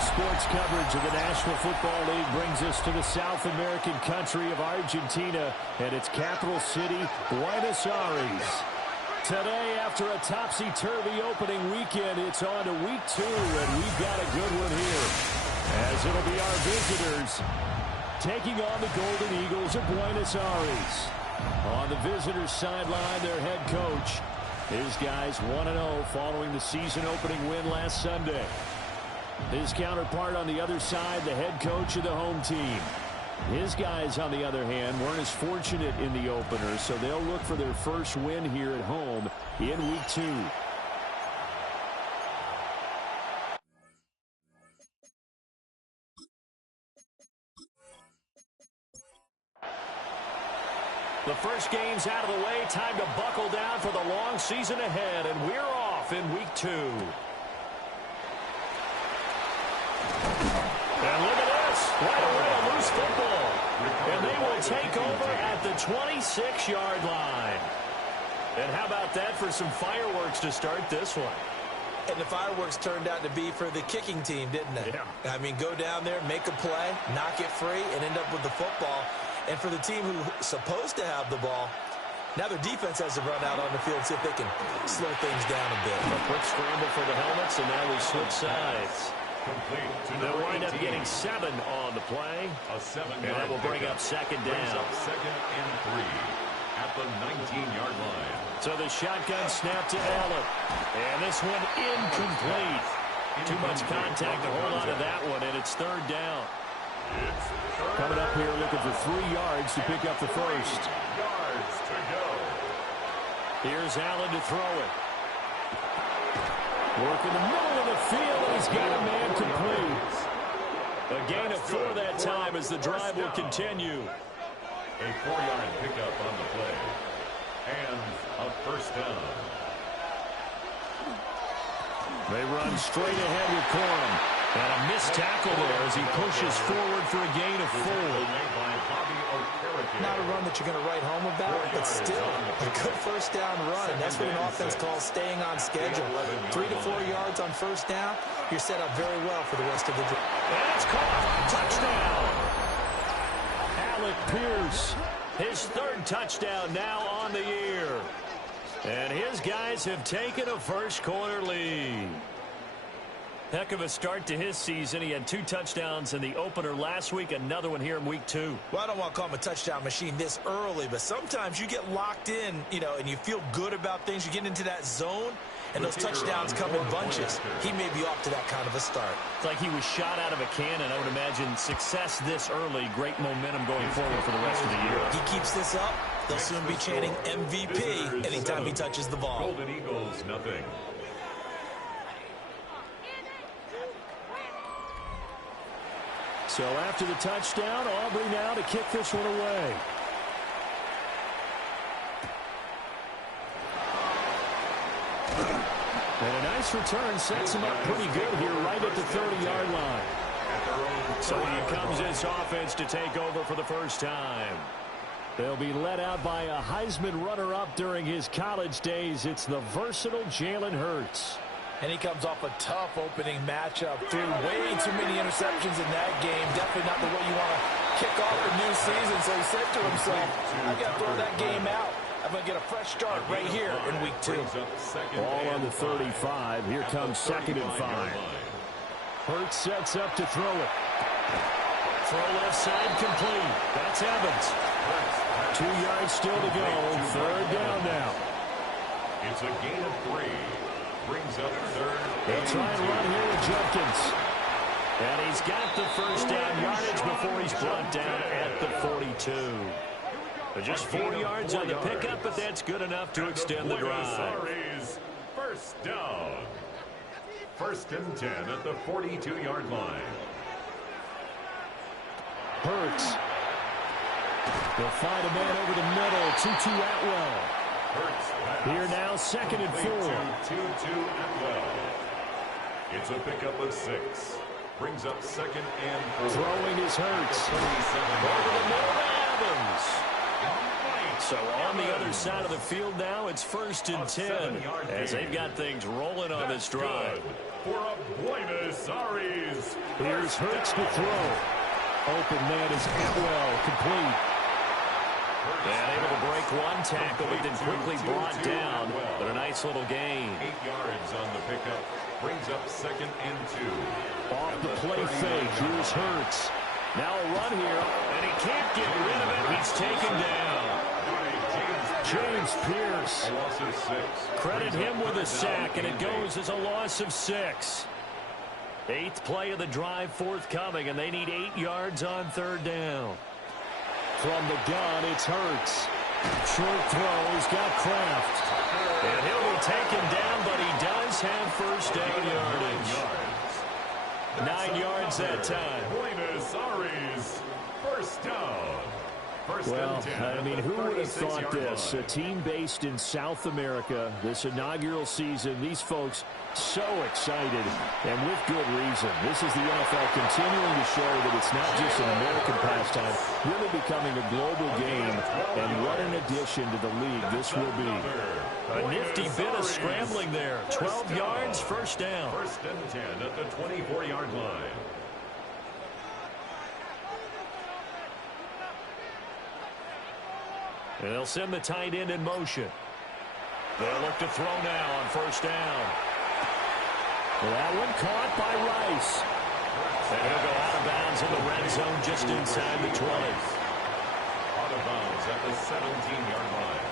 Daily sports coverage of the National Football League brings us to the South American country of Argentina and its capital city, Buenos Aires. Today, after a topsy-turvy opening weekend, it's on to week 2, and we've got a good one here, as it'll be our visitors taking on the Golden Eagles of Buenos Aires. On the visitors' sideline, their head coach. His guys 1-0 following the season-opening win last Sunday. His counterpart on the other side, the head coach of the home team. His guys, on the other hand, weren't as fortunate in the opener, so they'll look for their first win here at home in week 2. The first game's out of the way. Time to buckle down for the long season ahead, and we're off in week 2. And look at this. Right away, a loose football. And they will take over at the 26-yard line. And how about that for some fireworks to start this one? And the fireworks turned out to be for the kicking team, didn't they? Yeah. I mean, go down there, make a play, knock it free, and end up with the football. And for the team who's supposed to have the ball, now their defense has to run out on the field, see if they can slow things down a bit. A quick scramble for the helmets, and now we switch sides. They'll wind up getting 7 on the play. And that will bring up second down. Second and 3 at the 19-yard line. So the shotgun snap to Allen. And this one incomplete. Too much contact to hold on to that one, and it's third down. Coming up here looking for 3 yards to pick up the first. Yards to go. Here's Allen to throw it. Work in the middle of the field, and he's got a man complete. A gain of 4 that time as the drive will continue. A 4-yard pickup on the play. And a first down. They run straight ahead with Corum. And a missed tackle there as he pushes forward for a gain of 4. Not a run that you're going to write home about, but still a good first down run. And that's what an offense calls staying on schedule. 3 to 4 yards on first down, you're set up very well for the rest of the drive. And it's caught. Touchdown. Alec Pierce, his 3rd touchdown now on the year. And his guys have taken a first quarter lead. Heck of a start to his season. He had 2 touchdowns in the opener last week, another one here in week 2. Well, I don't want to call him a touchdown machine this early, but sometimes you get locked in, and you feel good about things. You get into that zone, and those touchdowns come in bunches. He may be off to that kind of a start. It's like he was shot out of a cannon. I would imagine success this early, great momentum going forward for the rest of the year. He keeps this up, they'll soon be chanting MVP anytime he touches the ball. Golden Eagles, nothing. So after the touchdown, Aubrey now to kick this one away. And a nice return sets him up pretty good here right at the 30-yard line. So here comes this offense to take over for the first time. They'll be led out by a Heisman runner-up during his college days. It's the versatile Jalen Hurts. And he comes off a tough opening matchup. Threw way too many interceptions in that game. Definitely not the way you want to kick off the new season. So he said to himself, I've got to throw that game out. I'm going to get a fresh start right here in week 2. Ball on the 35. Here comes 2nd and 5. Hurts sets up to throw it. Throw left side complete. That's Evans. 2 yards still to go. Third down now. It's a gain of 3. Brings up third. They'll try and run here with Judkins. And he's got the first down yardage before he's brought down at the 42. But just 4 yards on the pickup, but that's good enough to extend the drive. First down. 1st and 10 at the 42-yard line. Hurts. They'll find a man over the middle. Tutu Atwell. Here now, 2nd and 4. Tutu Atwell. It's a pickup of 6. Brings up 2nd and 4. Throwing his Hurts. Over the middle to Evans. So on the other other side of the field now. It's 1st and 10 as they've got things rolling on this drive. For a Buenos Aires. Here's Hurts to throw. Open man is Atwell, complete. And able to break one tackle, but then quickly brought down. But a nice little gain. 8 yards on the pickup. Brings up 2nd and 2. Off the play fake, here's Hurts. Now a run here, and he can't get rid of it. He's taken down. James Pierce. A loss of 6. Credit him with a sack, and it goes as a loss of 6. 8th play of the drive forthcoming, and they need 8 yards on 3rd down. From the gun, it's Hurts. Short throw, he's got Kraft. And he'll be taken down, but he does have first down yardage. 9 yards that time. Buenos Aires. First down. Well, I mean, who would have thought this? A team based in South America, this inaugural season, these folks so excited, and with good reason. This is the NFL continuing to show that it's not just an American pastime, really becoming a global game, and what an addition to the league this will be. A nifty bit of scrambling there. 12 yards, first down. 1st and 10 at the 24-yard line. And they'll send the tight end in motion. They'll look to throw now on 1st down. Well, that one caught by Rice. And he'll go out of bounds in the red zone just inside the 20. Out of bounds at the 17-yard line.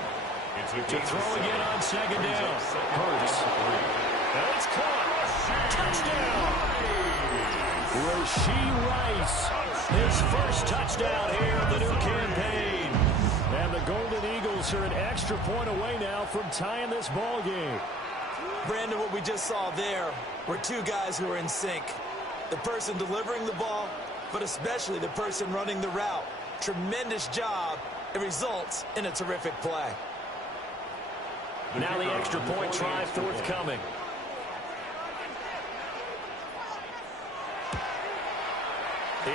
It's a to throw again on 2nd down. Hurts. And it's caught. Touchdown. Rashee Rice. His first touchdown here in the new campaign. And the Golden Eagles are an extra point away now from tying this ball game. Brandon, what we just saw there were 2 guys who are in sync. The person delivering the ball, but especially the person running the route. Tremendous job. It results in a terrific play. Now the extra point try forthcoming.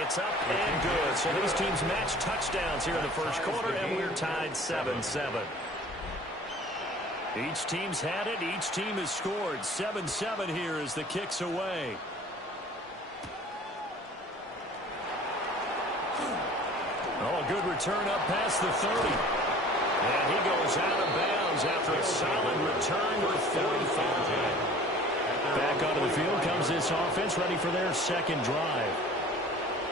It's up and good. So these teams match touchdowns here in the first quarter, and we're tied 7-7. Each team's had it. Each team has scored. 7-7 here as the kick's away. Oh, a good return up past the 30. And he goes out of bounds after a solid return with 45. Back onto the field comes this offense, ready for their second drive.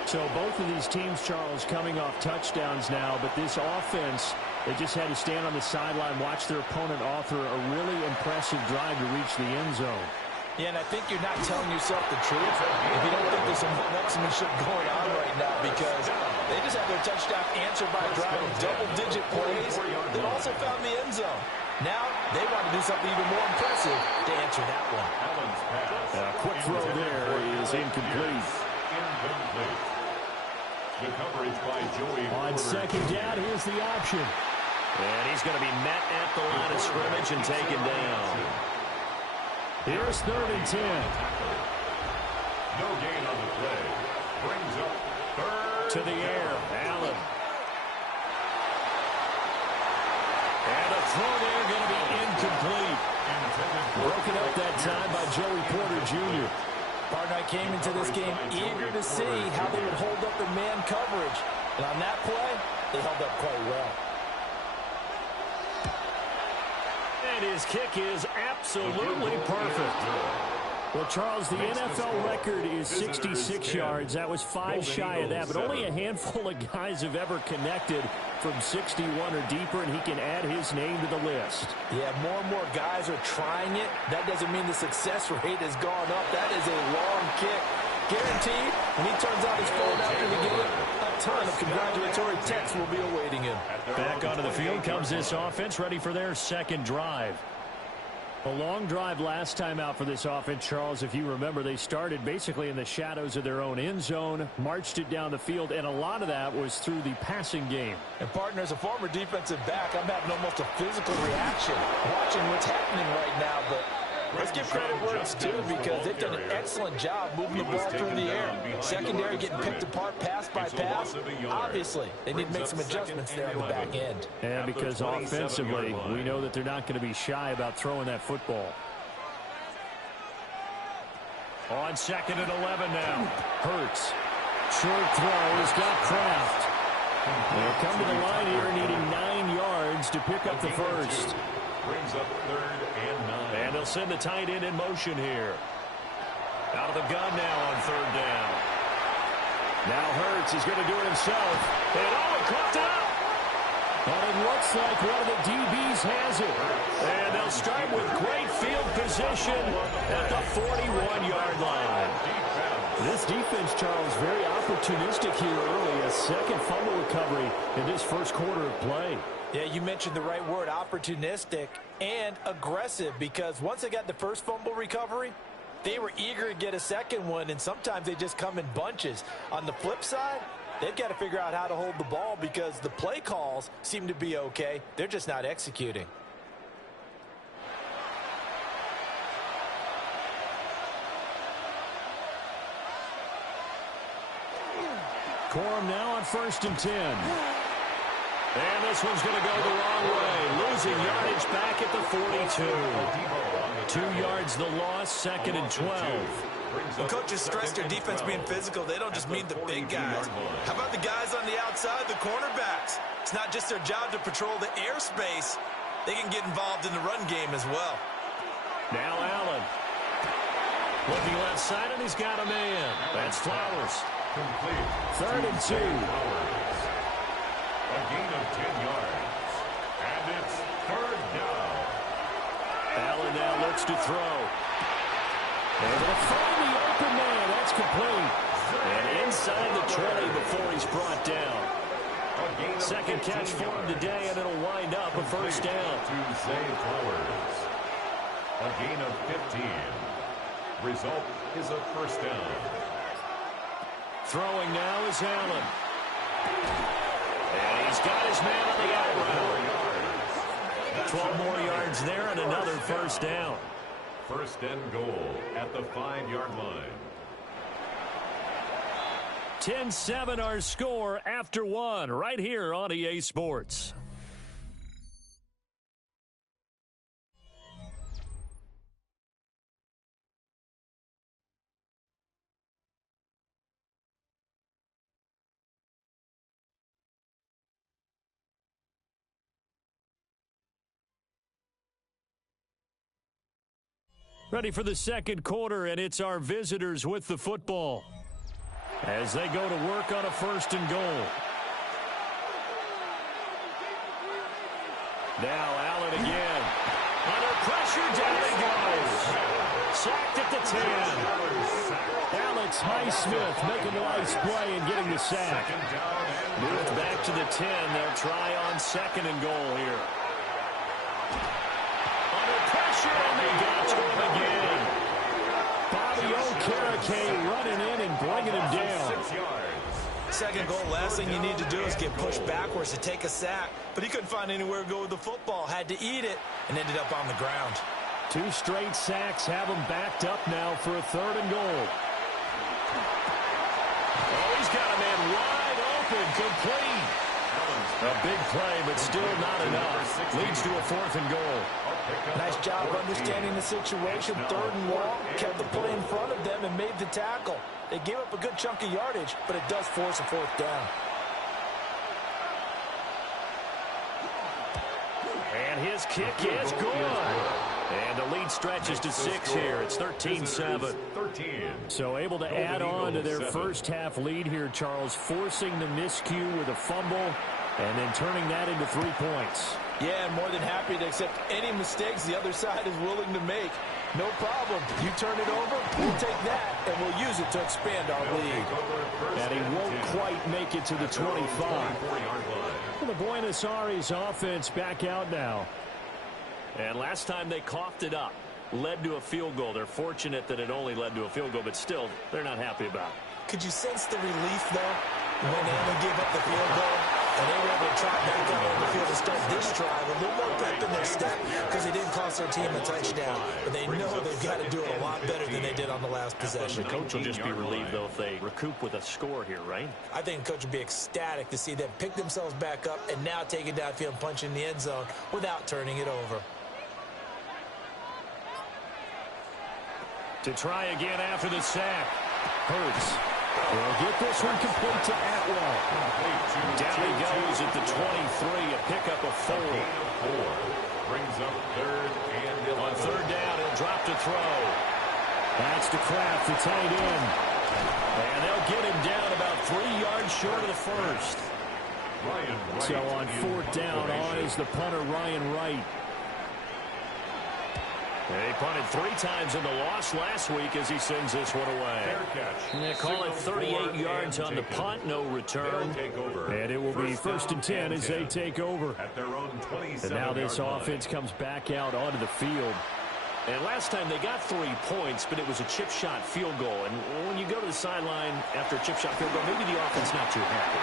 So both of these teams, Charles, coming off touchdowns now, but this offense, they just had to stand on the sideline, watch their opponent author a really impressive drive to reach the end zone. Yeah, and I think you're not telling yourself the truth if you don't think there's some one-upsmanship going on right now, because they just had their touchdown answered by driving double-digit plays that also found the end zone. Now they want to do something even more impressive to answer that one. A quick throw there is incomplete. The coverage by Joey on Porter. second down, here's the option. And he's going to be met at the line of scrimmage and taken down. Here's 3rd and 10. No gain on the play. Brings up 3rd. To the air, Allen. And a throw there going to be incomplete. Broken up that time by Joey Porter Jr. Partner, I came into this game eager to see how they would hold up in man coverage. And on that play, they held up quite well. And his kick is absolutely perfect. Well, Charles, the NFL record is 66 yards. That was 5 shy of that, but only a handful of guys have ever connected from 61 or deeper, and he can add his name to the list. Yeah, more and more guys are trying it. That doesn't mean the success rate has gone up. That is a long kick. Guaranteed, when he turns out his phone after the game, a ton of congratulatory texts will be awaiting him. Back onto the field comes this offense, ready for their second drive. A long drive last time out for this offense, Charles. If you remember, they started basically in the shadows of their own end zone, marched it down the field, and a lot of that was through the passing game. And, partner, as a former defensive back, I'm having almost a physical reaction watching what's happening right now. But Let's give credit where it's due because they've done an excellent job moving the ball through the air. Secondary getting picked apart pass by pass. Obviously, they need to make some adjustments there on the back end. And because offensively, we know that they're not going to be shy about throwing that football. On 2nd and 11 now. Hurts. Short throw. He's got Kraft. They'll come to the line here needing 9 yards to pick up the first. Brings up 3rd and 9. And they'll send the tight end in motion here. Out of the gun now on 3rd down. Now Hurts is going to do it himself. And he caught it up. But it looks like one of the DBs has it. And they'll start with great field position at the 41-yard line. This defense, Charles, very opportunistic here early. A second fumble recovery in this first quarter of play. Yeah, you mentioned the right word, opportunistic and aggressive, because once they got the first fumble recovery, they were eager to get a second one, and sometimes they just come in bunches. On the flip side, they've got to figure out how to hold the ball because the play calls seem to be okay. They're just not executing. Corum now on 1st and 10. And this one's going to go the wrong way. Losing yardage back at the 42. 2 yards the loss, 2nd and 12. When coaches stress their defense being physical, they don't just mean the big guys. How about the guys on the outside, the cornerbacks? It's not just their job to patrol the airspace. They can get involved in the run game as well. Now Allen. Looking left side, and he's got a man. That's Flowers. Complete. 3rd and 2. A gain of 10 yards. And it's 3rd down. Allen now looks to throw. They're going to find the open man. That's complete. And inside the 20 before he's brought down. Second catch for him today, and it'll wind up a first down. To Zay Flowers. A gain of 15. Result is a first down. Throwing now is Allen. And he's got his man on the out route. 12 more yards there and another first down. First and goal at the 5-yard line. 10-7 our score after 1 right here on EA Sports. Ready for the second quarter, and it's our visitors with the football as they go to work on a 1st and goal. Now Allen again. Under pressure, down he goes. Sacked at the 10. Alex Highsmith making a nice play and getting the sack. Moved back to the 10. They'll try on 2nd and goal here. And they got to him again. Bobby Okereke running in and bringing him down. 6 yards. Second goal, last thing you need to do is get pushed backwards to take a sack. But he couldn't find anywhere to go with the football. Had to eat it and ended up on the ground. 2 straight sacks have him backed up now for a 3rd and goal. Oh, he's got a man wide open, complete. A big play, but still not enough. Leads to a 4th and goal. Nice job understanding the situation. 3rd and long, kept the play in front of them and made the tackle. They gave up a good chunk of yardage, but it does force a 4th down. And his kick is good. And the lead stretches to 6 here. It's 13-7. So able to add on to their first half lead here, Charles, forcing the miscue with a fumble and then turning that into 3 points. Yeah, and more than happy to accept any mistakes the other side is willing to make. No problem. You turn it over, we'll take that, and we'll use it to expand our lead. And he won't quite make it to the 25. Well, the Buenos Aires offense back out now. And last time they coughed it up, led to a field goal. They're fortunate that it only led to a field goal, but still, they're not happy about it. Could you sense the relief, though, when they only gave up the field goal? And they were able to trot back out on the field to start this drive. A little more pep in their step because they didn't cause cost their team a touchdown, but they know they've got to do it a lot better than they did on the last possession. The coach will just be relieved, though, if they recoup with a score here, right? I think the coach will be ecstatic to see them pick themselves back up and now take it downfield and punch in the end zone without turning it over. To try again after the sack. Hurts. They'll get this one complete to Atwell. Down he goes at the 23, a pickup of 4. Brings up third and 11. On third down, he'll drop to throw. That's to Kraft, the tight end. And they'll get him down about 3 yards short of the first. So on fourth down, on is the punter, Ryan Wright. They punted 3 times in the loss last week as he sends this one away. They call it 38 yards on the punt, no return. And it will be first and 10 as they take over. And now this offense comes back out onto the field. And last time they got 3 points, but it was a chip shot field goal. And when you go to the sideline after a chip shot field goal, maybe the offense not too happy.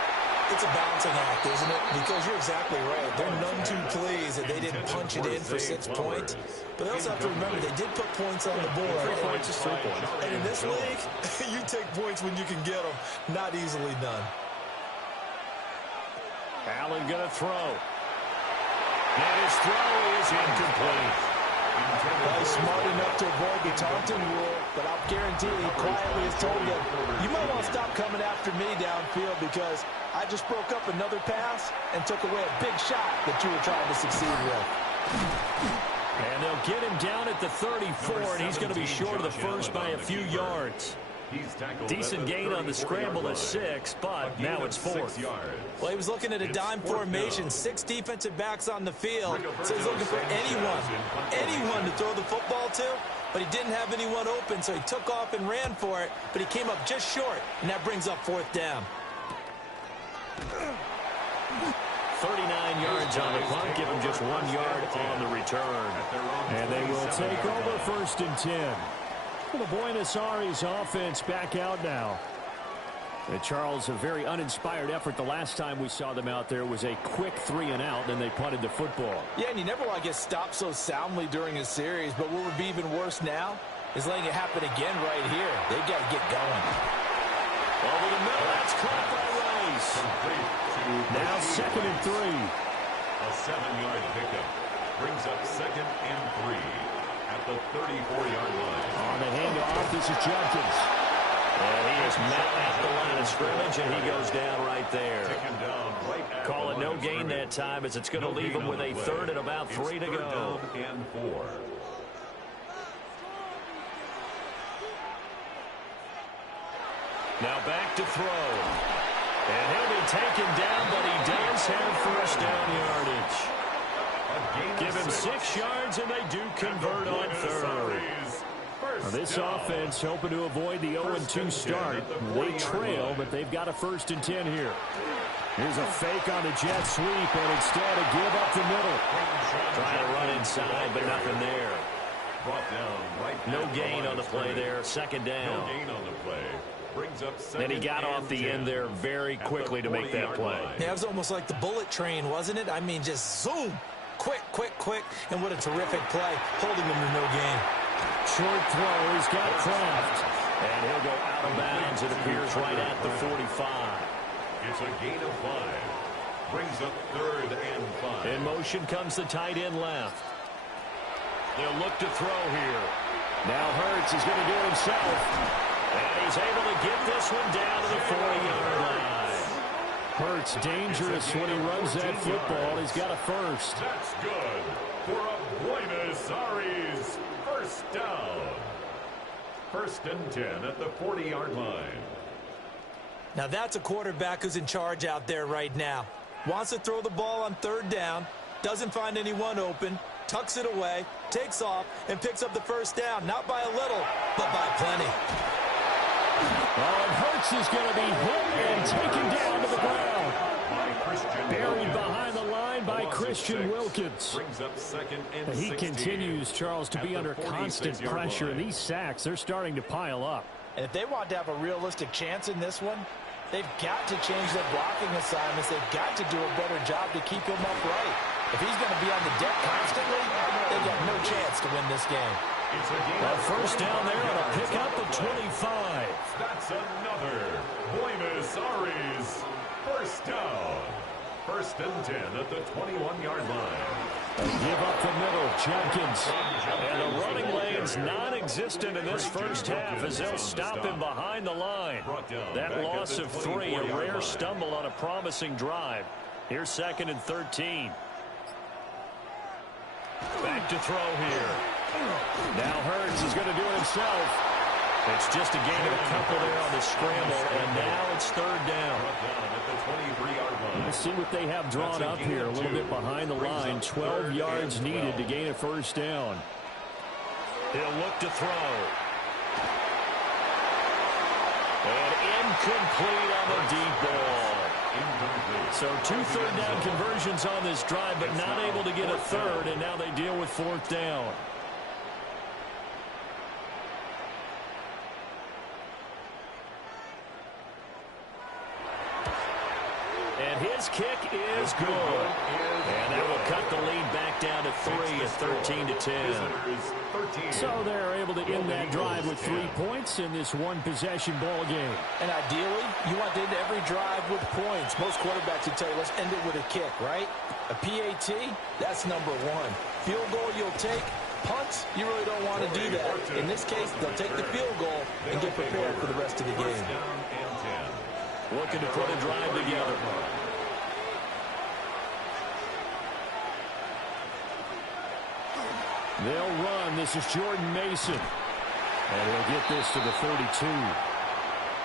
It's a balancing act, isn't it? Because you're exactly right. They're none too pleased that they didn't punch it in for 6 points. But they also have to remember they did put points on the board. 3 points is 3 points. And in this league, you take points when you can get them. Not easily done. Allen going to throw. And his throw is incomplete. Well, he's smart enough to avoid the taunting rule, but I'll guarantee he quietly has told them, you might want to stop coming after me downfield because I just broke up another pass and took away a big shot that you were trying to succeed with. And they'll get him down at the 34, and he's going to be short of the first by a few yards. Decent gain on the scramble of 6, but now it's 4th. Well, he was looking at a dime formation, 6 defensive backs on the field, so he's looking for anyone to throw the football to, but he didn't have anyone open, so he took off and ran for it, but he came up just short, and that brings up 4th down. 39 yards on the punt, give him just 1 yard on the return. And they will take over first and 10. Well, the Buenos Aires offense back out now. And Charles, a very uninspired effort. The last time we saw them out there was a quick 3 and out, then they punted the football. Yeah, and you never want to get stopped so soundly during a series, but what would be even worse now is letting it happen again right here. They've got to get going. Over the middle, that's caught by Rice. Now 2nd and 3. A 7-yard pickup brings up 2nd and 3 at the 34-yard line. On the handoff, this is Jenkins. And he is met at the line of scrimmage, and he goes down right there. Call it no gain that time, as it's going to leave him with a 3rd and about 3 to go. And 4. Now back to throw. And he'll be taken down, but he does have first down yardage. Give him 6 yards, and they do convert on 3rd. Now this offense hoping to avoid the 0-2 start. They trail, but they've got a first and 10 here. Here's a fake on the jet sweep, and instead a give up the middle. Trying to run inside, but nothing there. No gain on the play there. 2nd down. No gain on the play. Brings up and he got off the end there very quickly to make that play. Yeah, it was almost like the bullet train, wasn't it? I mean, just zoom. Quick, quick, quick. And what a terrific play, holding him to no gain. Short throw, he's got Kraft. And he'll go out of bounds, it appears, right at the 45. It's a gain of 5. Brings up 3rd and 5. In motion comes the tight end left. They'll look to throw here. Now Hurts is going to do it himself. And he's able to get this one down to the 40-yard line. Hurts dangerous when he runs that football. He's got a first. That's good for a Buenos Aires first down. 1st and 10 at the 40-yard line. Now that's a quarterback who's in charge out there right now. Wants to throw the ball on 3rd down, doesn't find anyone open, tucks it away, takes off, and picks up the first down. Not by a little, but by plenty. Oh, and Hurts is going to be hit and taken down to the ground. Buried behind the line by Christian Wilkins. Brings up 2nd and he continues, Charles, to be under constant pressure. And these sacks, they're starting to pile up. And if they want to have a realistic chance in this one, they've got to change their blocking assignments. They've got to do a better job to keep him upright. If he's going to be on the deck constantly, they got no chance to win this game. A first down there on a pickup of 25. That's another Buenos Aires first down. First and 10 at the 21-yard line. Give up the middle, Jenkins. And the running lane's non-existent in this first half as they'll stop him behind the line. That loss of 3, a rare stumble on a promising drive. Here's 2nd and 13. Back to throw here. Now Hurts is going to do it himself. It's just a gain of a couple there on the scramble, and now it's 3rd down. Let's see what they have drawn up here. A little bit behind the line. 12 yards needed to gain a first down. He'll look to throw. And incomplete on the deep ball. So 2 third down conversions on this drive, but not able to get a third, and now they deal with 4th down. And his kick is good. And that will cut the lead back down to 3 at 13-10. So they're able to end that drive with 3 points in this one-possession ball game. And ideally, you want to end every drive with points. Most quarterbacks would tell you, let's end it with a kick, right? A PAT, that's number 1. Field goal you'll take. Punts, you really don't want to do that. In this case, they'll take the field goal and get prepared for the rest of the game. Looking to put a drive together. They'll run. This is Jordan Mason. And he'll get this to the 32.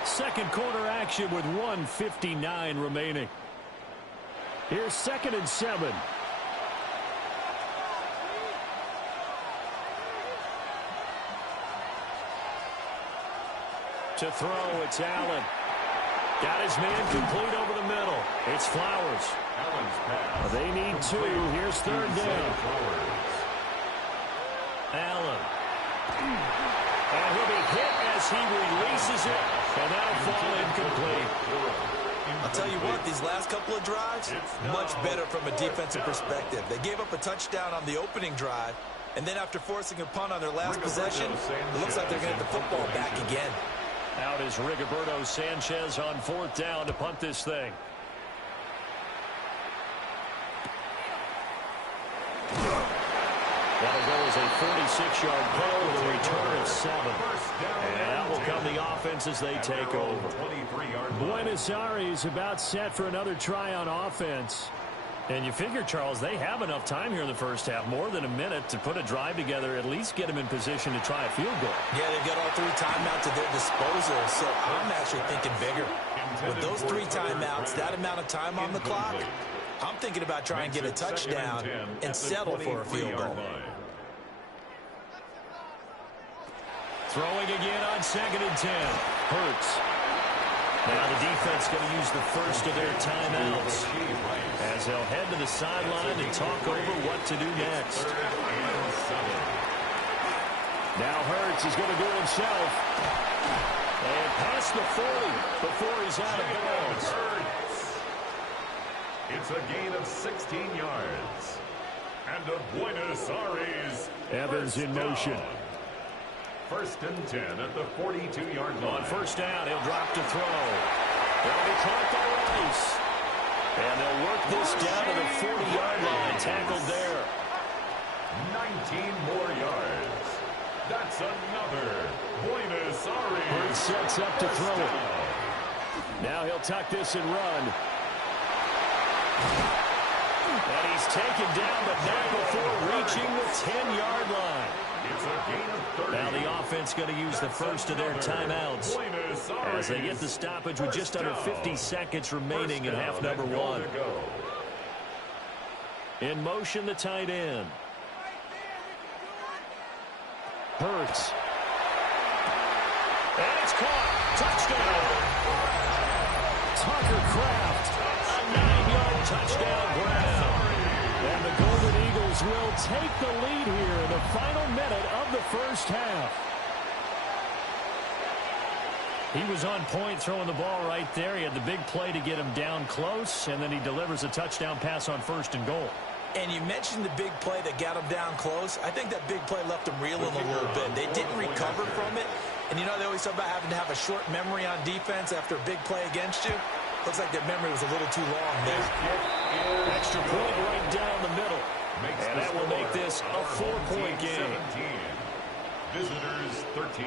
Second quarter action with 1:59 remaining. Here's 2nd and 7. To throw, it's Allen. Got his man complete over the middle. It's Flowers. They need 2. Here's 3rd down. Allen. And he'll be hit as he releases it. And that'll fall incomplete. I'll tell you what, these last couple of drives, much better from a defensive perspective. They gave up a touchdown on the opening drive, and then after forcing a punt on their last possession, it looks like they're going to get the football back again. Out is Rigoberto Sanchez on 4th down to punt this thing. That'll go as a 46-yard play with a return of 7. And that will come the offense as they take over. Buenos Aires about set for another try on offense. And you figure, Charles, they have enough time here in the first half, more than a minute, to put a drive together, at least get them in position to try a field goal. Yeah, they've got all 3 timeouts at their disposal, so I'm actually thinking bigger. With those 3 timeouts, that amount of time on the clock, I'm thinking about trying to get a touchdown and settle for a field goal. Throwing again on 2nd and 10. Hurts. Now the defense going to use the first of their timeouts as they'll head to the sideline and talk over what to do next. Now Hurts is going to do it himself. And past the 40 before he's out of bounds. It's a gain of 16 yards. And a Buenos Aires. Evans in motion. First and 10 at the 42-yard line. On first down, he'll drop to throw. They'll be caught by Rice. And they'll work this down to the 40-yard line. Tackled there. 19 more yards. That's another Buenos Aires. Bird sets up to throw it. Now he'll tuck this and run. And he's taken down, but not before reaching the 10-yard line. It's a gain of 30. Now the offense going to use the first of their timeouts as they get the stoppage with just under 50 seconds remaining in half number 1. In motion, the tight end. Hurts. And it's caught. Touchdown. Tucker Kraft. A 9-yard touchdown grab. And the Golden Eagles will take the lead here in the final minute of the first half. He was on point throwing the ball right there. He had the big play to get him down close, and then he delivers a touchdown pass on 1st and goal. And you mentioned the big play that got him down close. I think that big play left him reeling a little bit. They didn't recover from it. And you know, they always talk about having to have a short memory on defense after a big play against you. Looks like their memory was a little too long there. Extra point right down the middle. And that will make this a 4-point game. Visitors 13.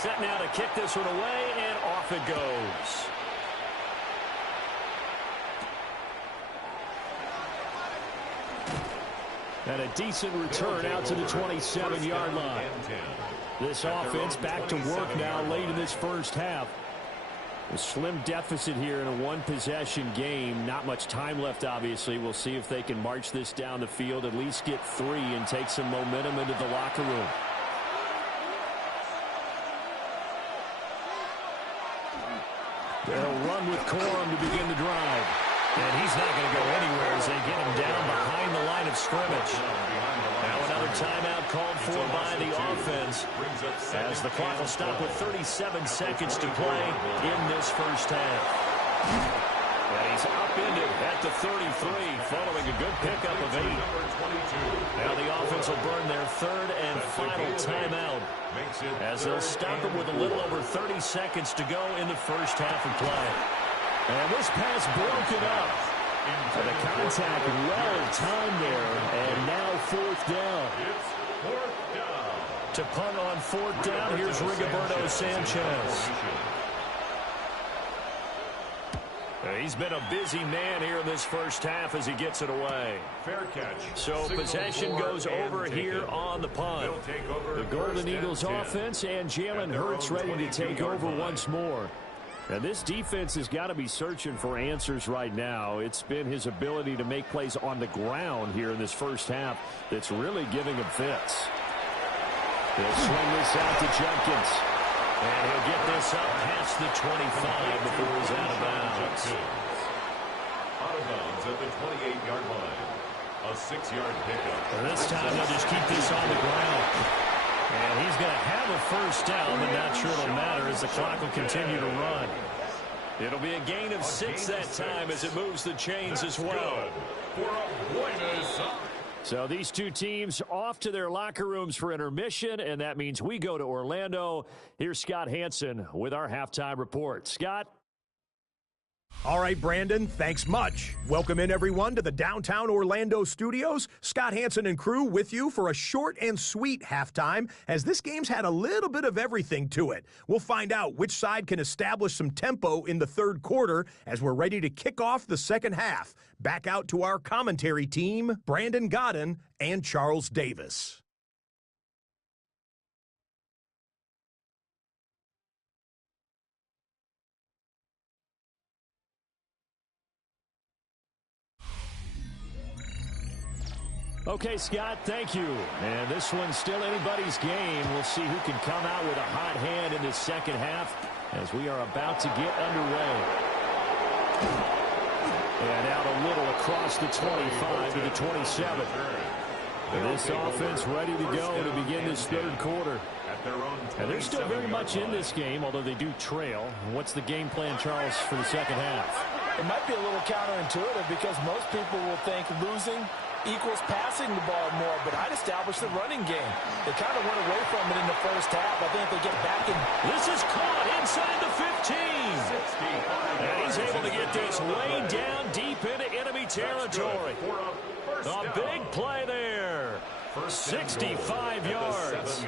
Set now to kick this one away, and off it goes. And a decent return out to the 27-yard line. This offense back to work now late in this first half. A slim deficit here in a one-possession game. Not much time left, obviously. We'll see if they can march this down the field, at least get 3 and take some momentum into the locker room. They'll run with Corum to begin the drive. And he's not going to go anywhere as they get him down behind the line of scrimmage. Now another timeout called for by the offense as the clock will stop with 37 seconds to play in this first half. And he's upended at the 33 following a good pickup of 8. Now the offense will burn their third and final timeout as they'll stop it with a little over 30 seconds to go in the first half of play. And this pass broken up. And the contact well timed there. And now 4th down. It's 4th down. To punt on 4th down, here's Rigoberto Sanchez. He's been a busy man here in this first half as he gets it away. Fair catch. So possession goes over here on the punt. The Golden Eagles offense and Jalen Hurts ready to take over once more. And this defense has got to be searching for answers right now. It's been his ability to make plays on the ground here in this first half that's really giving him fits. He'll swing this out to Jenkins. And he'll get this up past the 25 before he's out of bounds. Out of bounds at the 28-yard line. A 6-yard pickup. And this time they'll just keep this on the ground. And he's going to have a first down, but not sure it'll matter as the clock will continue to run. It'll be a gain of 6 that time as it moves the chains as well. So these two teams off to their locker rooms for intermission, and that means we go to Orlando. Here's Scott Hansen with our halftime report. Scott? All right, Brandon, thanks much. Welcome in, everyone, to the downtown Orlando studios. Scott Hansen and crew with you for a short and sweet halftime, as this game's had a little bit of everything to it. We'll find out which side can establish some tempo in the third quarter as we're ready to kick off the second half. Back out to our commentary team, Brandon Godden and Charles Davis. Okay, Scott, thank you. And this one's still anybody's game. We'll see who can come out with a hot hand in this second half as we are about to get underway. And out a little across the 25 to the 27. And this offense ready to go to begin this third quarter. And they're still very much in this game, although they do trail. What's the game plan, Charles, for the second half? It might be a little counterintuitive because most people will think losing equals passing the ball more, but I'd establish the running game. They kind of went away from it in the first half. I think if they get back in. This is caught inside the 15. And he's able to get this way down deep into enemy territory. A big play there. 65 yards.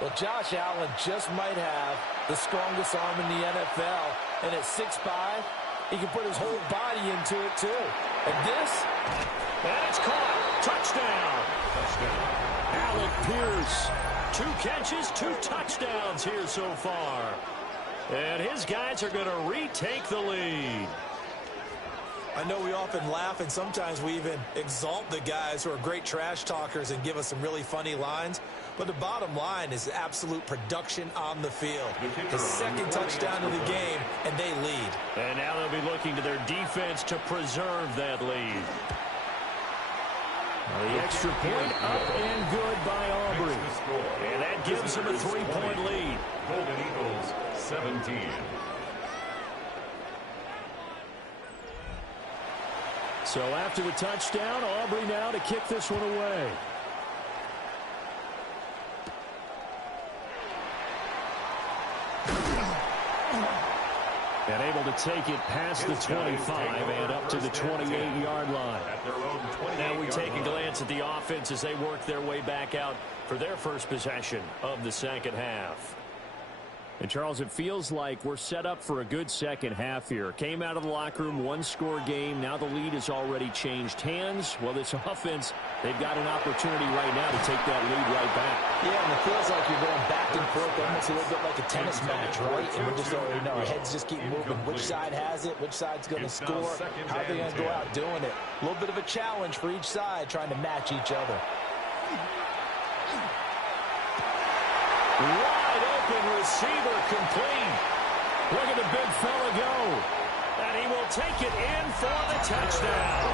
Well, Josh Allen just might have the strongest arm in the NFL. And at 6'5", he can put his whole body into it, too. And this? And it's caught. Touchdown. Alec Pierce. 2 catches, 2 touchdowns here so far. And his guys are going to retake the lead. I know we often laugh, and sometimes we even exalt the guys who are great trash talkers and give us some really funny lines. But the bottom line is absolute production on the field. The second touchdown of the game, and they lead. And now they'll be looking to their defense to preserve that lead. The extra point up and good by Aubrey. gives them a 3-point lead. Golden Eagles, 17. So after the touchdown, Aubrey now to kick this one away. And able to take it past the 25 and up to the 28-yard line. Now we take a glance at the offense as they work their way back out for their first possession of the second half. And, Charles, it feels like we're set up for a good second half here. Came out of the locker room, one-score game. Now the lead has already changed hands. Well, this offense, they've got an opportunity right now to take that lead right back. Yeah, and it feels like you're going back and forth almost a little bit like a tennis match, right? And we're just already know our heads just keep moving. Which side has it? Which side's going to score? How are they going to go out doing it? A little bit of a challenge for each side trying to match each other. Wide open receiver complete. Look at the big fella go. And he will take it in for the touchdown.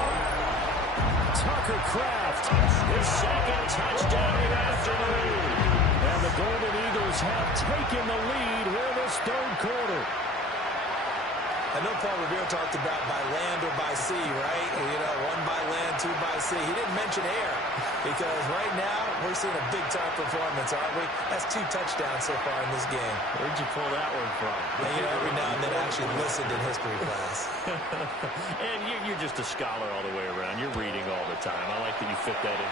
Tucker Kraft, his second touchdown of the afternoon. And the Golden Eagles have taken the lead here in this third quarter. I know Paul Revere talked about by land or by sea, right? You know, one by land, two by sea. He didn't mention air because right now we're seeing a big-time performance, aren't we? That's 2 touchdowns so far in this game. Where'd you pull that one from? And, you know, every now and then I actually listened in history class. And you're just a scholar all the way around. You're reading all the time. I like that you fit that in.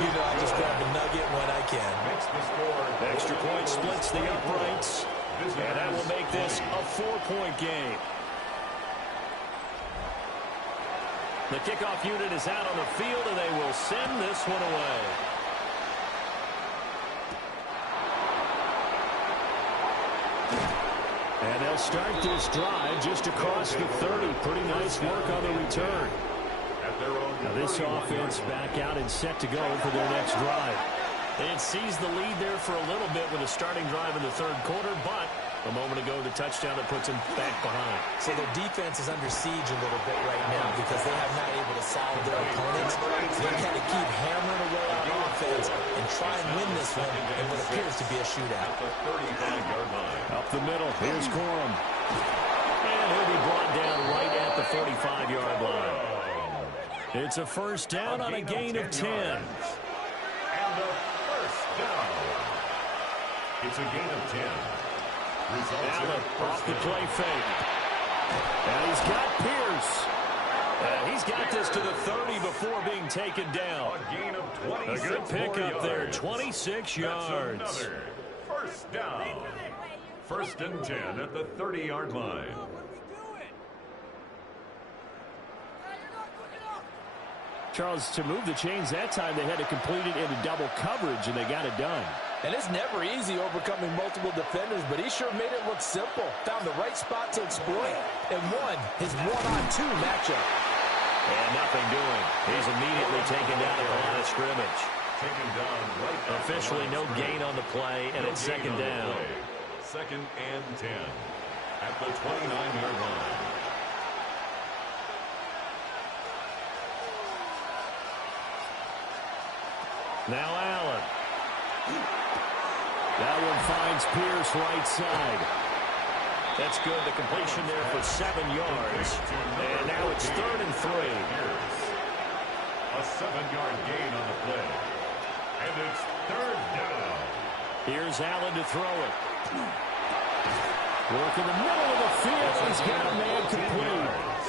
You know, I just grab a nugget when I can. Extra point splits the uprights. And that will make this a 4-point game. The kickoff unit is out on the field, and they will send this one away. And they'll start this drive just across the 30. Pretty nice work on the return. Now this offense back out and set to go for their next drive. It sees the lead there for a little bit with a starting drive in the third quarter, but a moment ago, the touchdown that puts them back behind. So their defense is under siege a little bit right now because they have not able to solve their opponents. They kind of keep hammering away on offense and try and win this one in what appears to be a shootout. Up the middle, here's Corum. And he'll be brought down right at the 45-yard line. It's a first down on a gain of 10. And a first down. It's a gain of 10. Allen off the play fake. And he's got Pierce. And he's got this to the 30 before being taken down. A gain of 26 A good pickup there, 26 yards. That's another first down. First and 10 at the 30-yard line. Charles, to move the chains that time, they had to complete it into double coverage, and they got it done. And it's never easy overcoming multiple defenders, but he sure made it look simple. Found the right spot to exploit and won his one-on-two matchup. And nothing doing. He's immediately taken down at the line of scrimmage. Taken down right. Officially no gain on the play, and it's second down. Second and 10 at the 29-yard line. Now Allen. That one finds Pierce right side. That's good. The completion there for 7 yards. And now it's 3rd and 3. A 7-yard gain on the play. And it's 3rd down. Here's Allen to throw it. Work in the middle of the field. He's got a man complete.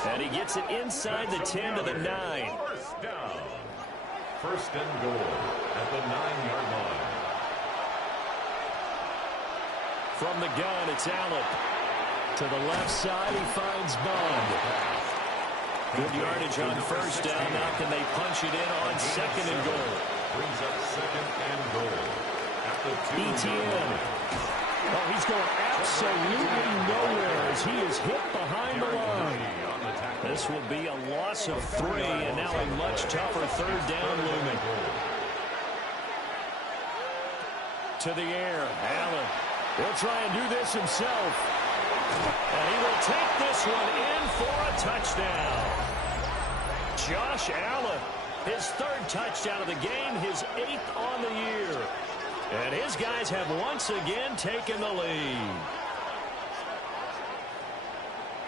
And he gets it inside the 10 to the 9. First down. First and goal at the 9-yard line. From the gun, it's Allen. To the left side, he finds Bond. Good yardage on first down. Now can they punch it in on second and goal? Brings up second and goal at the 2-yard line. Oh, he's going absolutely nowhere as he is hit behind the line. This will be a loss of 3, and now a much tougher third down looming. To the air, Allen. He'll try and do this himself. And he will take this one in for a touchdown. Josh Allen, his 3rd touchdown of the game, his 8th on the year. And his guys have once again taken the lead.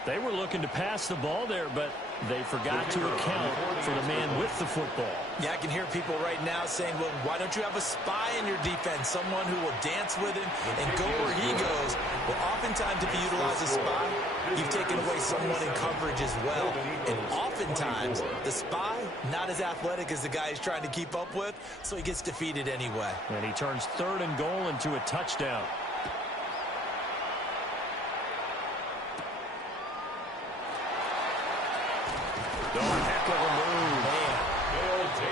They were looking to pass the ball there, but they forgot to account for the man with the football. Yeah, I can hear people right now saying, well, why don't you have a spy in your defense, someone who will dance with him and go where he goes? Well, oftentimes if you utilize a spy, you've taken away someone in coverage as well. And oftentimes, the spy, not as athletic as the guy he's trying to keep up with, so he gets defeated anyway. And he turns 3rd and goal into a touchdown. Oh, heck of a move.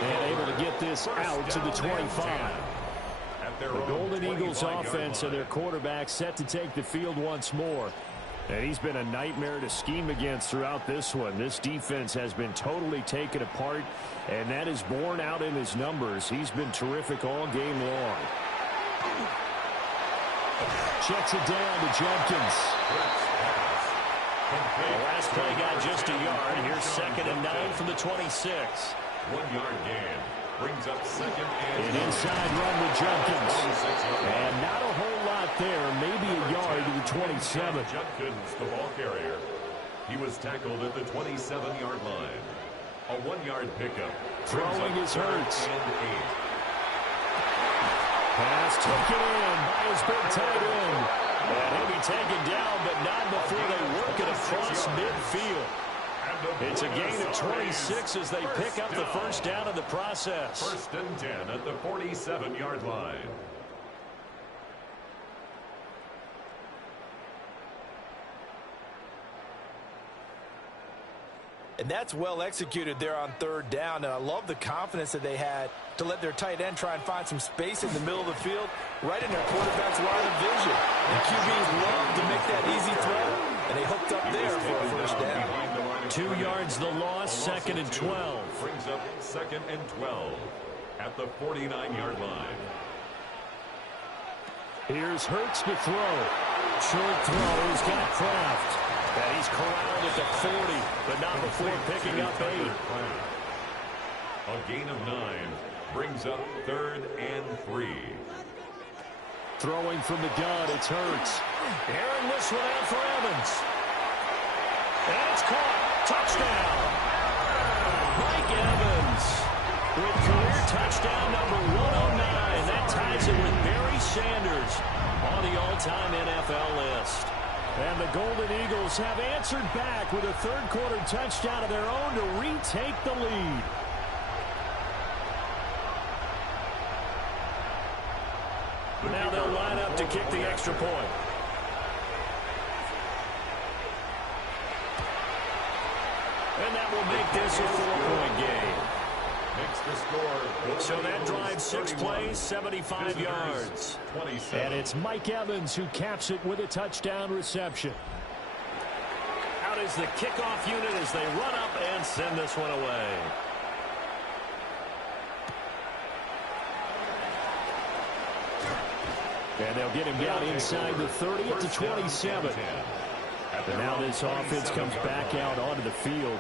And able to get this out to the 25. The Golden Eagles offense and their quarterback set to take the field once more. And he's been a nightmare to scheme against throughout this one. This defense has been totally taken apart, and that is borne out in his numbers. He's been terrific all game long. Checks it down to Jenkins. The last play got just a yard. Here's 2nd and 9 from the 26. 1-yard gain. Brings up 2nd and an inside run with Jenkins. And not a whole lot there. Maybe a yard to the 27. Jenkins, the ball carrier. He was tackled at the 27-yard line. A 1-yard pickup. Throwing is Hurts. Pass taken in by his big tight end. And he'll be taken down, but not before they work it across midfield. It's a gain of 26 as they pick up the first down in the process. 1st and 10 at the 47-yard line. And that's well executed there on 3rd down. And I love the confidence that they had to let their tight end try and find some space in the middle of the field, right in their quarterback's line of vision. And QBs love to make that easy throw, and they hooked up there for a first down. 2 yards the loss, 2nd and 12. Brings up 2nd and 12 at the 49-yard line. Here's Hurts to throw. Short throw. He's got Kraft. And he's corralled at the 40, but not before picking up 8. A gain of 9 brings up 3rd and 3. Throwing from the gun, it's Hurts. Airing this one out for Evans. And it's caught. Touchdown. Mike Evans with career touchdown number 109. That ties it with Barry Sanders on the all-time NFL list. And the Golden Eagles have answered back with a 3rd quarter touchdown of their own to retake the lead. Now they'll line up to kick the extra point. And that will make this a 4-point game. Makes the score. So that drives 6 plays, 75 yards. And it's Mike Evans who caps it with a touchdown reception. Out is the kickoff unit as they run up and send this one away. And they'll get him down inside the 30 at the 27. And now this offense comes back out onto the field.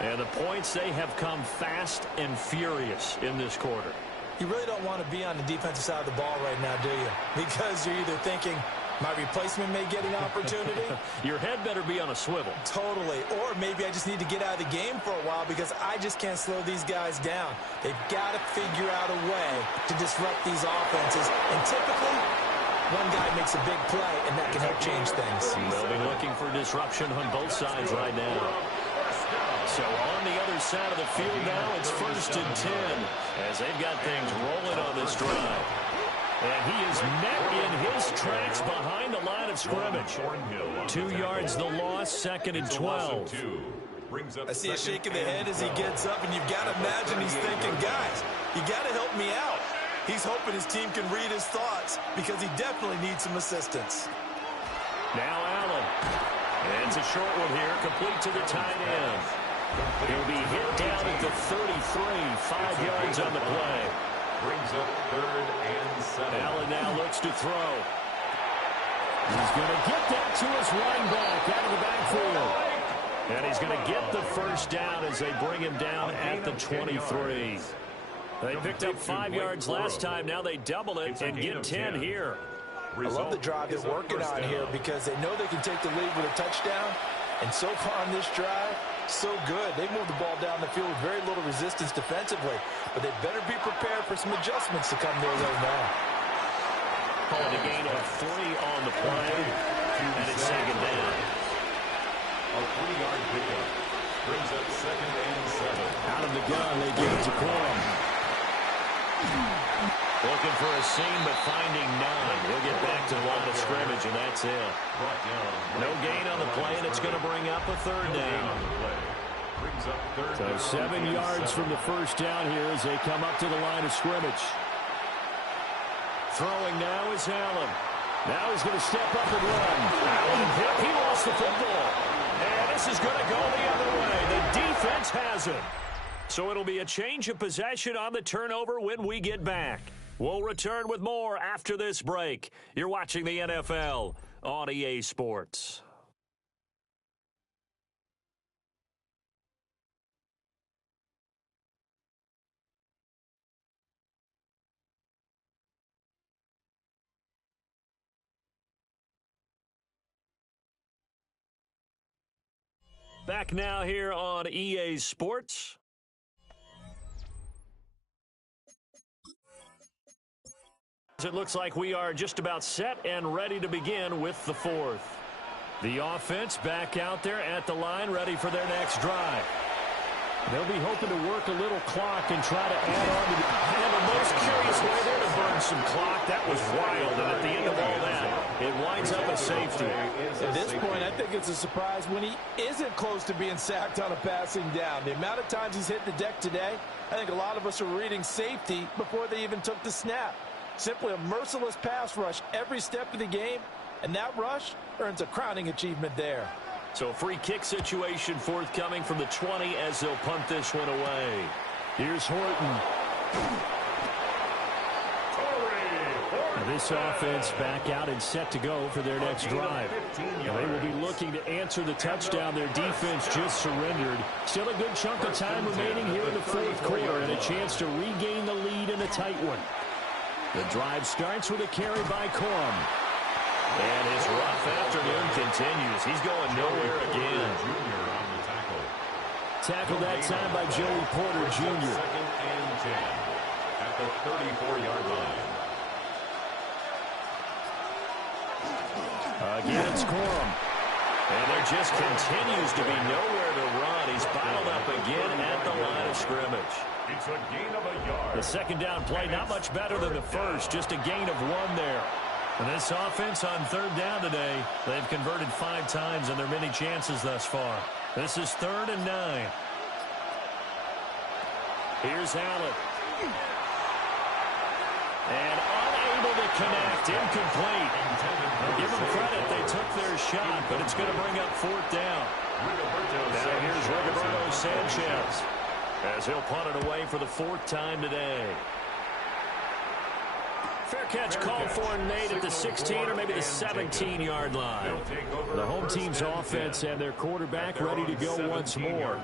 And the points, they have come fast and furious in this quarter. You really don't want to be on the defensive side of the ball right now, do you? Because you're either thinking, my replacement may get an opportunity. Your head better be on a swivel. Totally. Or maybe I just need to get out of the game for a while because I just can't slow these guys down. They've got to figure out a way to disrupt these offenses. And typically, one guy makes a big play, and that can help change things. They'll be looking for disruption on both sides right now. So on the other side of the field now, it's 1st and 10 as they've got things rolling on this drive. And he is met in his tracks behind the line of scrimmage. 2 yards the loss, 2nd and 12. I see a shake of the head as he gets up, and you've got to imagine he's thinking, guys, you got to help me out. He's hoping his team can read his thoughts because he definitely needs some assistance. Now Allen. And it's a short one here, complete to the tight end. He'll be hit down at the 33, 5 yards on the play. Brings up 3rd and 7. Allen now looks to throw. He's going to get that to his running back out of the backfield. And he's going to get the first down as they bring him down at the 23. They picked up 5 yards last time. Now they double it and get 10 here. I love the drive they're working on here because they know they can take the lead with a touchdown. And so far on this drive, so good. They moved the ball down the field with very little resistance defensively. But they better be prepared for some adjustments to come their way now. Calling a gain of 3 on the play. And it's second down. A 3-yard pickup brings up 2nd and 7. Out of the gun, they give it to Corum. Looking for a seam, but finding none. We'll get back to the line of scrimmage, and that's it. No gain on the play, and it's going to bring up a 3rd down. So 7 yards from the first down here as they come up to the line of scrimmage. Throwing now is Allen. Now he's going to step up and run. Allen hit. He lost the football. And this is going to go the other way. The defense has it. So it'll be a change of possession on the turnover when we get back. We'll return with more after this break. You're watching the NFL on EA Sports. Back now here on EA Sports. It looks like we are just about set and ready to begin with the 4th. The offense back out there at the line, ready for their next drive. They'll be hoping to work a little clock and try to add on to the most curious way there to burn some clock. That was wild, and at the end of all that, it winds up a safety. At this point, I think it's a surprise when he isn't close to being sacked on a passing down. The amount of times he's hit the deck today, I think a lot of us are reading safety before they even took the snap. Simply a merciless pass rush every step of the game, and that rush earns a crowning achievement there. So a free kick situation forthcoming from the 20 as they'll punt this one away. Here's Horton. This offense back out and set to go for their next drive. And they will be looking to answer the touchdown their defense just surrendered. Still a good chunk of time remaining here in the 4th quarter and a chance to regain the lead in a tight one. The drive starts with a carry by Corum. And his rough afternoon continues. He's going nowhere again. Tackled that time by Joey Porter Jr. 2nd and 10 at the 34-yard line. Again, it's Corum. And there just continues to be nowhere to run. He's bottled up again at the line of scrimmage. It's a gain of a yard. The second down play, not much better than the first, just a gain of 1 there. And this offense on 3rd down today, they've converted 5 times in their many chances thus far. This is 3rd and 9. Here's Allen. And unable to connect, incomplete. Give them credit, they took their shot, but it's going to bring up 4th down. Now here's Roberto Sanchez as he'll punt it away for the 4th time today. Fair catch called for and made at the 16 or maybe the 17-yard line. The home team's offense and their quarterback ready to go once more.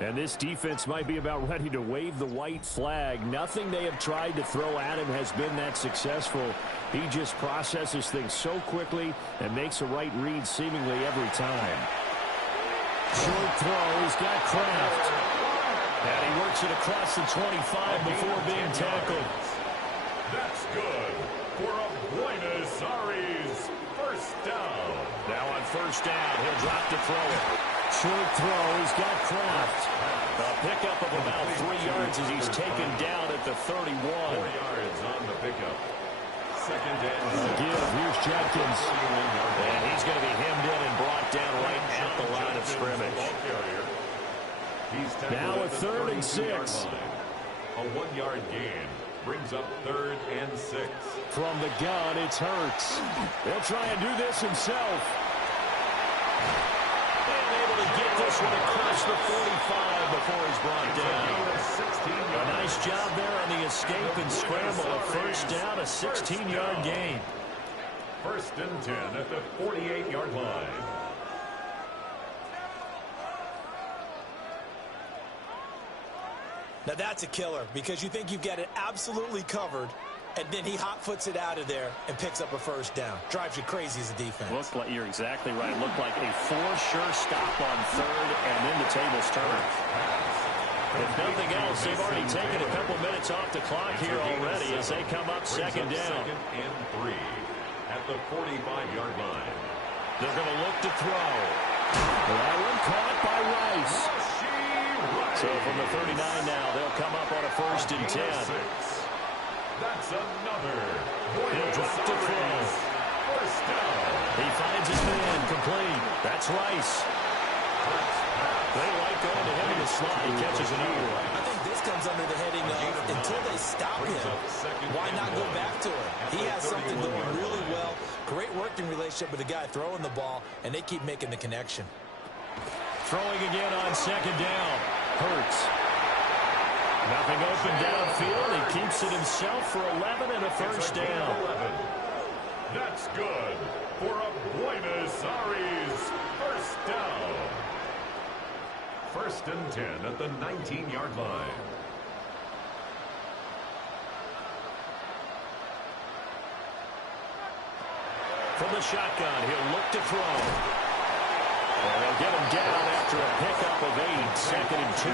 And this defense might be about ready to wave the white flag. Nothing they have tried to throw at him has been that successful. He just processes things so quickly and makes a right read seemingly every time. Short throw, he's got Kraft. And he works it across the 25 before being tackled. That's good for a Buenos Aires 1st down. Now on 1st down, he'll drop to throw it. Short throw, he's got Kraft. A pickup of about 3 yards as he's taken down at the 31. 4 yards on the pickup. 2nd and Give, here's Jenkins. And he's going to be hemmed in and brought down right at the line of scrimmage. Now a 3rd and 6. A 1-yard gain brings up 3rd and 6. From the gun, it's Hurts. He'll try and do this himself. And able to get this one across the 45 before he's brought down. A nice job there on the escape and scramble. A 1st down, a 16-yard gain. 1st and 10 at the 48-yard line. Now that's a killer because you think you've got it absolutely covered, and then he hot-foots it out of there and picks up a first down. Drives you crazy as a defense. Looked like, you're exactly right. Looked like a for-sure stop on third, and then the tables turned. If nothing else, they've already taken a couple minutes off the clock here already as they come up second down. Second and 3 at the 45-yard line. They're going to look to throw. That one caught by Rice. So from the 39 now, they'll come up on a first and 10. That's another. He'll drop to throw. First down. He finds his man complete. That's Rice. They like going to him in the slot. He catches another one. I think this comes under the heading of until they stop him, why not go back to him? He has something going really well. Great working relationship with the guy throwing the ball, and they keep making the connection. Throwing again on second down. Hurts. Nothing open downfield. He keeps it himself for 11 and a first down. That's good for a Buenos Aires first down. First and 10 at the 19-yard line. From the shotgun, he'll look to throw. And they'll get him down after a pickup of 8. Second and 2.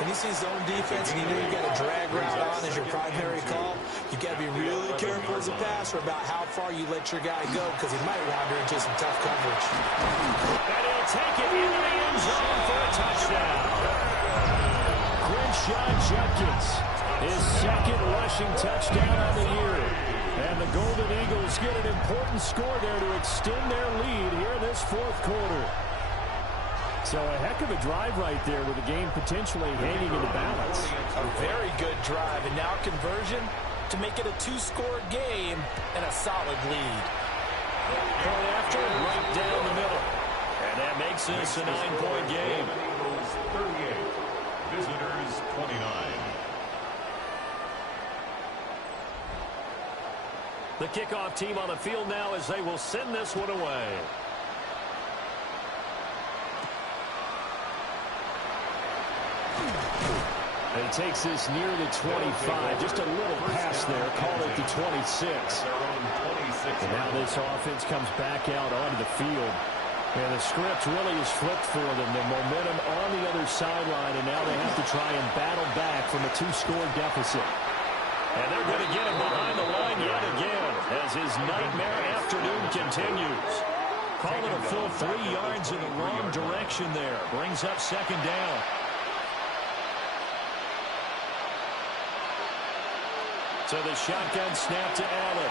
When you see zone defense and you know you've got a drag route on as your primary call, you've got to be really careful as a passer about how far you let your guy go because he might wander into some tough coverage. And he'll take it into the end zone for a touchdown. Crenshaw Judkins, his second rushing touchdown on the year. And the Golden Eagles get an important score there to extend their lead here in this fourth quarter. So a heck of a drive right there with the game potentially hanging in the balance. A very good drive, and now conversion to make it a two-score game and a solid lead. Point after, right down the middle. And that makes this a 9-point game. Eagles 38, visitors 29. The kickoff team on the field now as they will send this one away. He takes this near the 25. Just a little pass there. Call it the 26. And now this offense comes back out onto the field. And the script really is flipped for them. The momentum on the other sideline, and now they have to try and battle back from a 2-score deficit. And they're going to get him behind the line yet again as his nightmare afternoon continues. Call it a full 3 yards in the wrong direction there. Brings up second down. So the shotgun snap to Allen.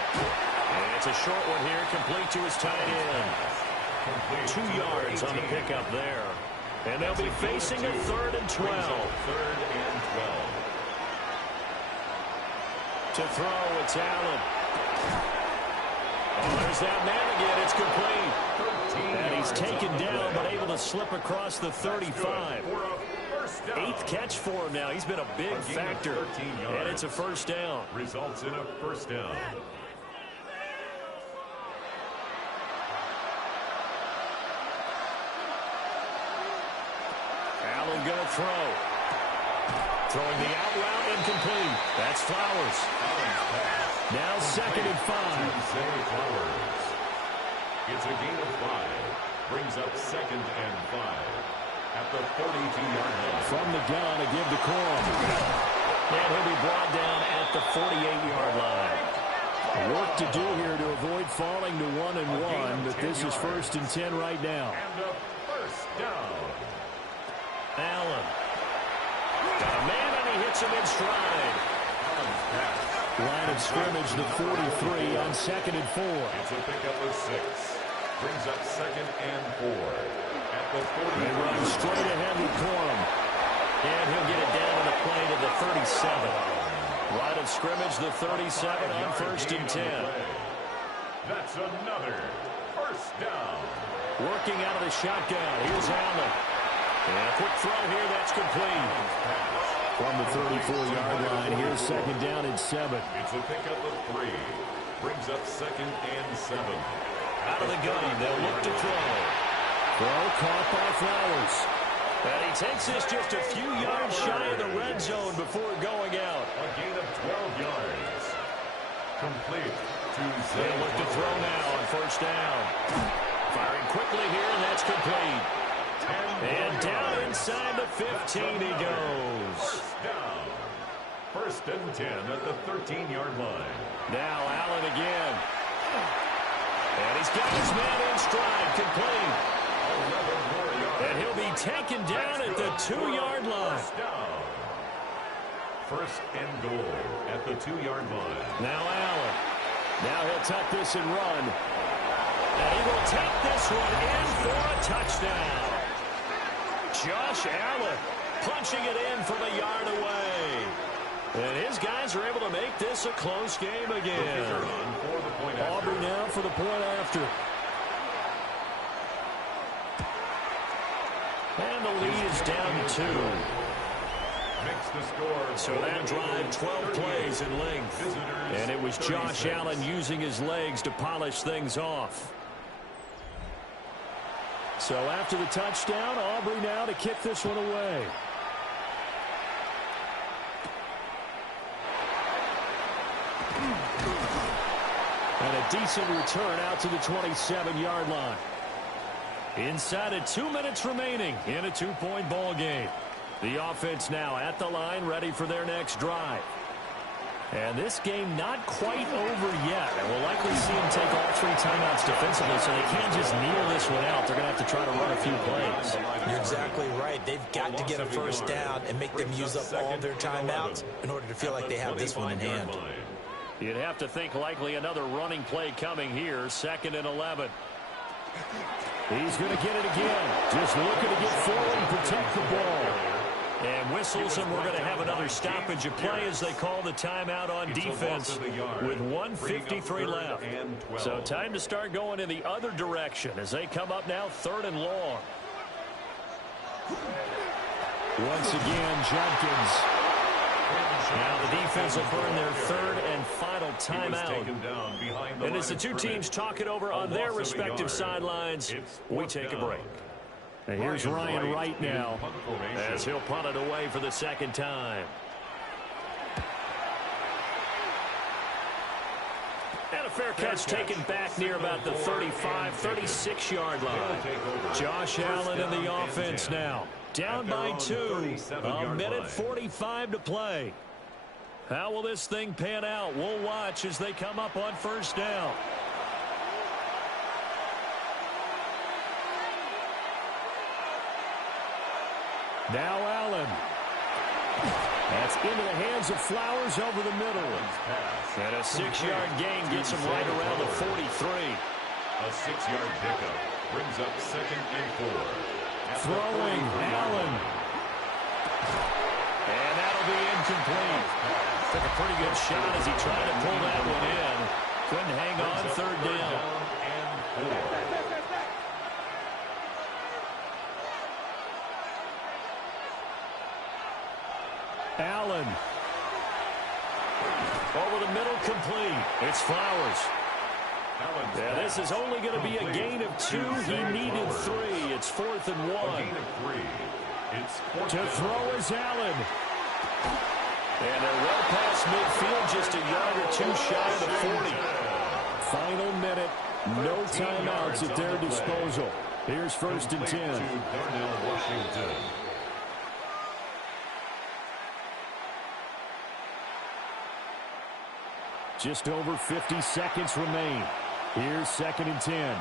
And it's a short one here, complete to his tight end. 2 yards on the pickup there. And they'll be facing a 3rd and 12. 3rd and 12. To throw, it's Allen. Oh, there's that man again. It's complete. And he's taken down, but able to slip across the 35. 8th catch for him now. He's been a big factor. And it's a first down. Results in a first down. Allen going to throw. Throwing the out route, incomplete. That's Flowers. Now 2nd and 5. It's a gain of 5. Brings up 2nd and 5. At the 42-yard line. From the gun, a give to Corum. And he'll be brought down at the 48-yard line. Work to do here to avoid falling to 1-1, but this is 1st and 10 right now. And a first down. Allen. Got a man, and he hits him in stride. Line of scrimmage, the 43 on 2nd and 4. It's a pickup of 6. Brings up 2nd and 4. At the 40. They run straight ahead with Corum. And he'll get it down to the play to the 37. Line of scrimmage, the 37 on 1st and 10. That's another first down. Working out of the shotgun. Here's Allen. And a quick throw here, that's complete. From the 34-yard line, here's 2nd down and 7. It's a pickup of 3. Brings up 2nd and 7. Out of the gun, they'll look to throw. Throw caught by Flowers. And he takes this just a few yards shy of the red zone before going out. A gain of 12 yards. Complete to Zay. They'll look to throw now on first down. Firing quickly here, and that's complete. And down inside the 15 he goes. First down. First and 10 at the 13-yard line. Now Allen again. And he's got his man in stride, complete. And he'll be taken down at the 2-yard line. First and goal at the 2-yard line. Now Allen. Now he'll tuck this and run. And he will take this one in for a touchdown. Josh Allen punching it in from a yard away. And his guys are able to make this a close game again. Aubrey now for the point after. And the lead is down to 2. So that drive, 12 plays in length. And it was Josh Allen using his legs to polish things off. So after the touchdown, Aubrey now to kick this one away. And a decent return out to the 27-yard line. Inside of 2 minutes remaining in a 2-point ball game. The offense now at the line, ready for their next drive. And this game not quite over yet. And we'll likely see them take all 3 timeouts defensively, so they can't just kneel this one out. They're going to have to try to run a few plays. You're exactly right. They've got to get a first down and make them use up all their timeouts in order to feel like they have this one in hand. You'd have to think likely another running play coming here. 2nd and 11. He's going to get it again. Just looking to get forward and protect the ball. And whistles, and we're going to have another stoppage of play as they call the timeout on defense with 1:53 left. So time to start going in the other direction as they come up now 3rd and long. Once again, Jenkins. Now the defense will burn their 3rd and final timeout. And as the two teams talk it over on their respective sidelines, we take a break. And here's Ryan Wright now as he'll punt it away for the 2nd time. And a fair catch taken back near about the 35, 36-yard line. Josh Allen in the offense now. Down by 2. A minute 45 to play. How will this thing pan out? We'll watch as they come up on first down. Now Allen. That's into the hands of Flowers over the middle. And a 6-yard gain gets him right around the 43. A 6-yard pickup brings up 2nd and 4. Throwing Allen. And that'll be incomplete. Took a pretty good shot as he tried to pull that one in. Couldn't hang on 3rd down. And 4. Allen. Over the middle, complete. It's Flowers. Yeah, this is only going to be a gain of 2. He needed 3. It's 4th and 1. To throw is Allen. And they're well past midfield, just a yard or 2 shy of the 40. Final minute, no timeouts at their disposal. Here's 1st and 10. Just over 50 seconds remain. Here's 2nd and 10.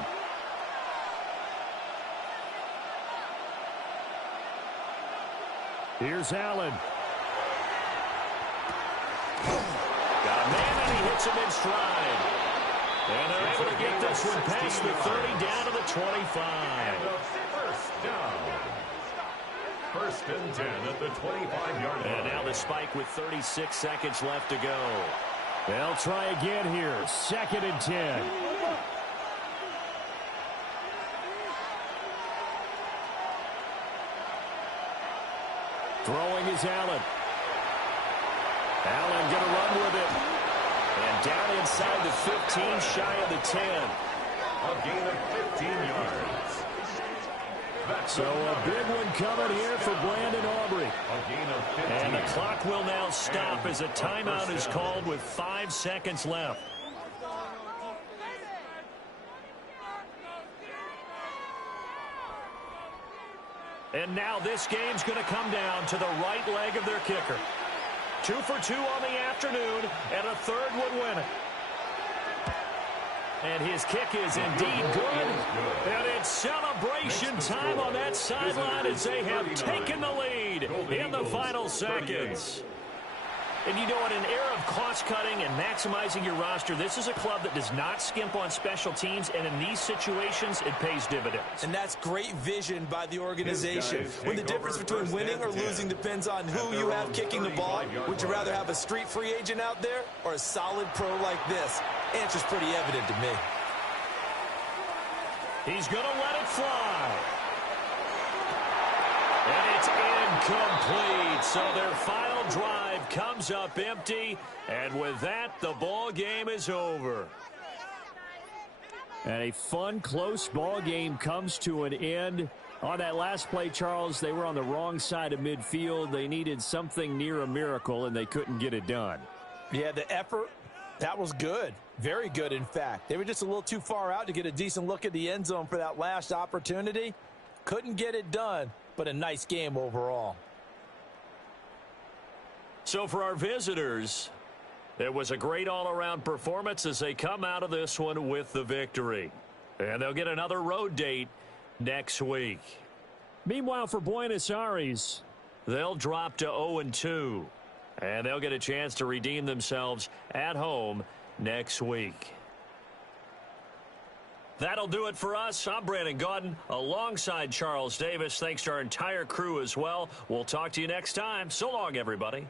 Here's Allen. Got a man and he hits him in stride. And they're able to get this one past the 30 down to the 25. First down. 1st and 10 at the 25-yard line. And now the spike with 36 seconds left to go. They'll try again here. 2nd and 10. Throwing is Allen. Allen going to run with it. And down inside the 15, shy of the 10. A gain of 15 yards. So a big one coming here for Brandon Aubrey. A gain of 15. And the clock will now stop as a timeout is called with 5 seconds left. And now this game's going to come down to the right leg of their kicker. 2 for 2 on the afternoon, and a third would win it. And his kick is indeed good. And it's celebration time on that sideline as they have taken the lead in the final seconds. And you know, in an era of cost-cutting and maximizing your roster, this is a club that does not skimp on special teams, and in these situations, it pays dividends. And that's great vision by the organization. When the difference between winning or losing depends on who you have kicking the ball, would you rather have a street free agent out there or a solid pro like this? Answer's pretty evident to me. He's going to let it fly. And it's incomplete. So their final drive comes up empty. And with that, the ball game is over. And a fun, close ball game comes to an end. On that last play, Charles, they were on the wrong side of midfield. They needed something near a miracle, and they couldn't get it done. Yeah, the effort, that was good. Very good, in fact. They were just a little too far out to get a decent look at the end zone for that last opportunity. Couldn't get it done, but a nice game overall. So for our visitors, it was a great all-around performance as they come out of this one with the victory. And they'll get another road date next week. Meanwhile, for Buenos Aires, they'll drop to 0-2. And they'll get a chance to redeem themselves at home next week. That'll do it for us. I'm Brandon Gaudin alongside Charles Davis. Thanks to our entire crew as well. We'll talk to you next time. So long, everybody.